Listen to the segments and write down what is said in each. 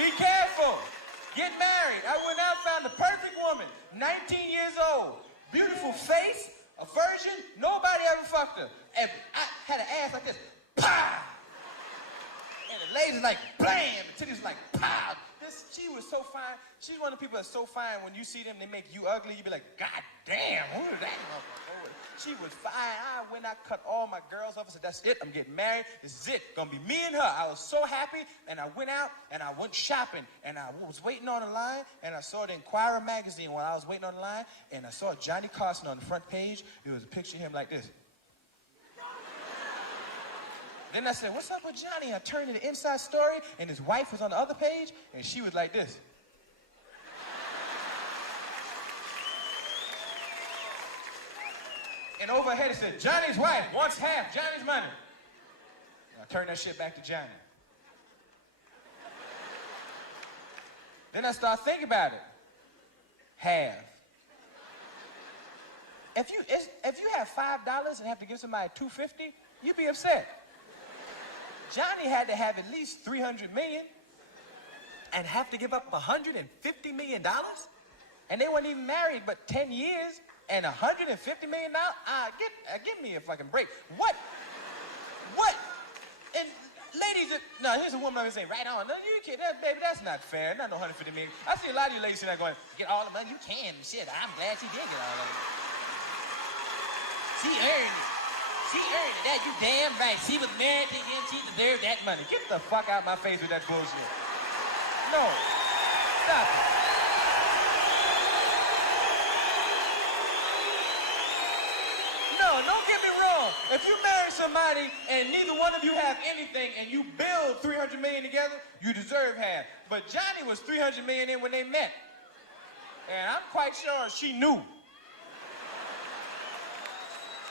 Be careful. Get married. I went out and found the perfect woman, 19 years old, beautiful face, a virgin. Nobody ever fucked her. And I had an ass like this. Pow! And the ladies like, blam! The titties like, pow! She was so fine. She's one of the people that's so fine, when you see them, they make you ugly. You be like, God damn, who is that motherfucker? She was fine. I cut all my girls off. I said, that's it. I'm getting married. This is it. Gonna be me and her. I was so happy. And I went out and I went shopping. And I was waiting on the line. And I saw the Inquirer magazine while I was waiting on the line. And I saw Johnny Carson on the front page. It was a picture of him like this. Then I said, what's up with Johnny? I turned to the inside story, and his wife was on the other page, and she was like this. And over her head it said, Johnny's wife wants half Johnny's money. And I turned that shit back to Johnny. Then I started thinking about it. Half. If you have $5 and have to give somebody $250, you'd be upset. Johnny had to have at least $300 million and have to give up $150 million? And they weren't even married but 10 years and $150 million? Give me a fucking break. What? And ladies, no, here's a woman always saying, right on. No, you can't, baby, that's not fair. Not no $150 million. I see a lot of you ladies sitting there going, get all the money you can. Shit, I'm glad she did get all of it. She earned it. She earned it. That you damn right. She was married to him. She deserved that money. Get the fuck out my face with that bullshit. No. Stop it. No, don't get me wrong. If you marry somebody and neither one of you have anything and you build $300 million together, you deserve half. But Johnny was $300 million in when they met. And I'm quite sure she knew.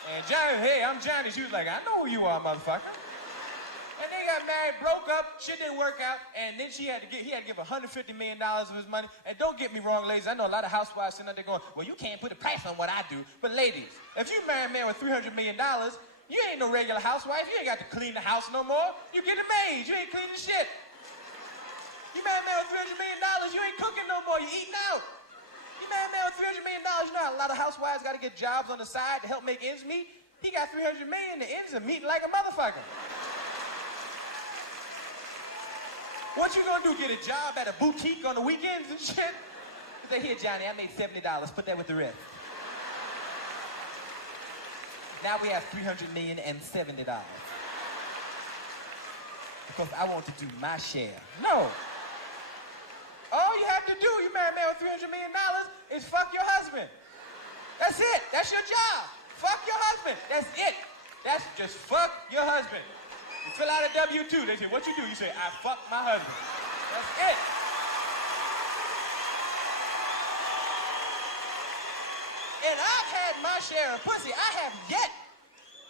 And Johnny, hey, I'm Johnny. She was like, I know who you are, motherfucker. And they got married, broke up, shit didn't work out, and then he had to give $150 million of his money. And don't get me wrong, ladies, I know a lot of housewives sitting out there going, well, you can't put a price on what I do. But ladies, if you marry a man with $300 million, you ain't no regular housewife. You ain't got to clean the house no more. You get a maid. You ain't cleaning shit. You marry a man with $300 million, you ain't cooking no more. You eating out. You marry a man with $300 million, you know how a lot of housewives got to get jobs on the side to help make ends meet? He got $300 million, the ends are meeting like a motherfucker. What you gonna do, get a job at a boutique on the weekends and shit? You say, here, Johnny, I made $70, put that with the rest. Now we have $300 million and $70. Because I want to do my share. No. All you have to do, you marry a man with $300 million, is fuck your husband. That's it. That's your job. Fuck your husband. That's it. That's just fuck your husband. You fill out a W-2. They say, what you do? You say, I fuck my husband. That's it. And I've had my share of pussy. I have yet.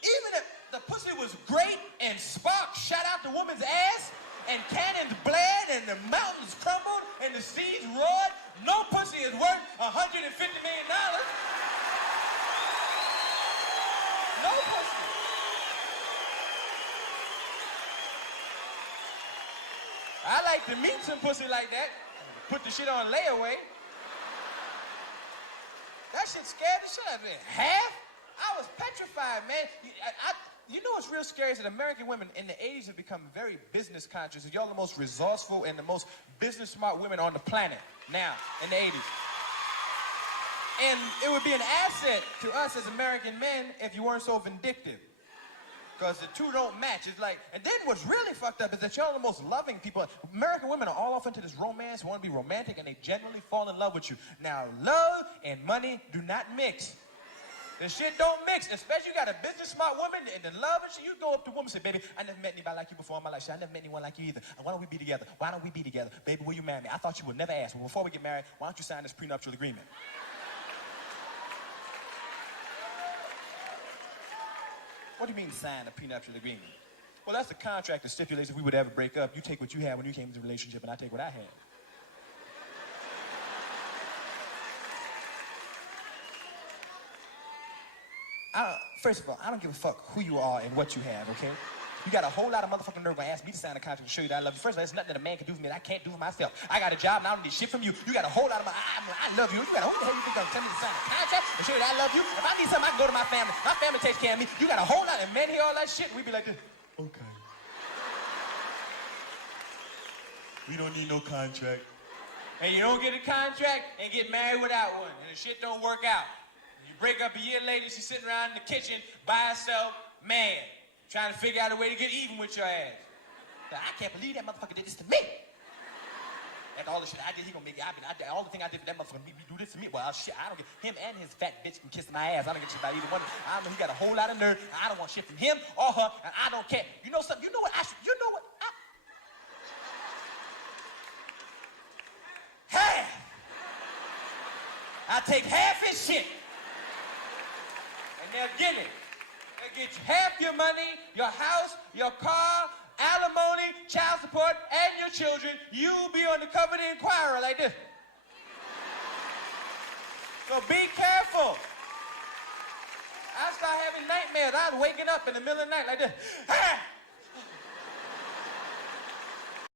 Even if the pussy was great and sparks shot out the woman's ass, and cannons bled, and the mountains crumbled, and the seas roared, no pussy is worth $150 million. No pussy. I like to meet some pussy like that. Put the shit on layaway. That shit scared the shit out of me. Half? I was petrified, man. You know what's real scary is that American women in the 80s have become very business conscious. And y'all the most resourceful and the most business smart women on the planet now, in the 80s. And it would be an asset to us as American men if you weren't so vindictive. Because the two don't match. It's like, and then what's really fucked up is that y'all the most loving people. American women are all off into this romance, want to be romantic, and they generally fall in love with you. Now, love and money do not mix. The shit don't mix, especially you got a business smart woman and the love and shit. You go up to a woman and say, baby, I never met anybody like you before in my life. I never met anyone like you either. Why don't we be together? Why don't we be together? Baby, will you marry me? I thought you would never ask. Well, before we get married, why don't you sign this prenuptial agreement? What do you mean sign a prenuptial agreement? Well, that's the contract that stipulates if we would ever break up, you take what you had when you came into the relationship and I take what I had. First of all, I don't give a fuck who you are and what you have, okay? You got a whole lot of motherfucking nerve to ask me to sign a contract to show you that I love you. First of all, there's nothing that a man can do for me that I can't do for myself. I got a job and I don't need shit from you. You got a whole lot of I love you. You got who the hell you think gonna tell me to sign a contract to show you that I love you? If I need something, I can go to my family. My family takes care of me. You got a whole lot of men hear all that shit, and we be like this. Okay. We don't need no contract. And you don't get a contract and get married without one, and the shit don't work out. You break up a year later, she's sitting around in the kitchen by herself, mad, trying to figure out a way to get even with your ass. Now, I can't believe that motherfucker did this to me. After all the shit I did, he gonna make it. All the thing I did for that motherfucker, me do this to me. Well, shit, I don't get him and his fat bitch can kiss my ass. I don't get shit about either one. I don't know. He got a whole lot of nerve. I don't want shit from him or her, and I don't care. You know something? You know what? You know what? Half. I take half his shit, and they'll get it. They'll get half your money, your house, your car, alimony, child support, and your children. You'll be on the cover of the Inquirer like this. So be careful. I start having nightmares. I'm waking up in the middle of the night like this. Ah!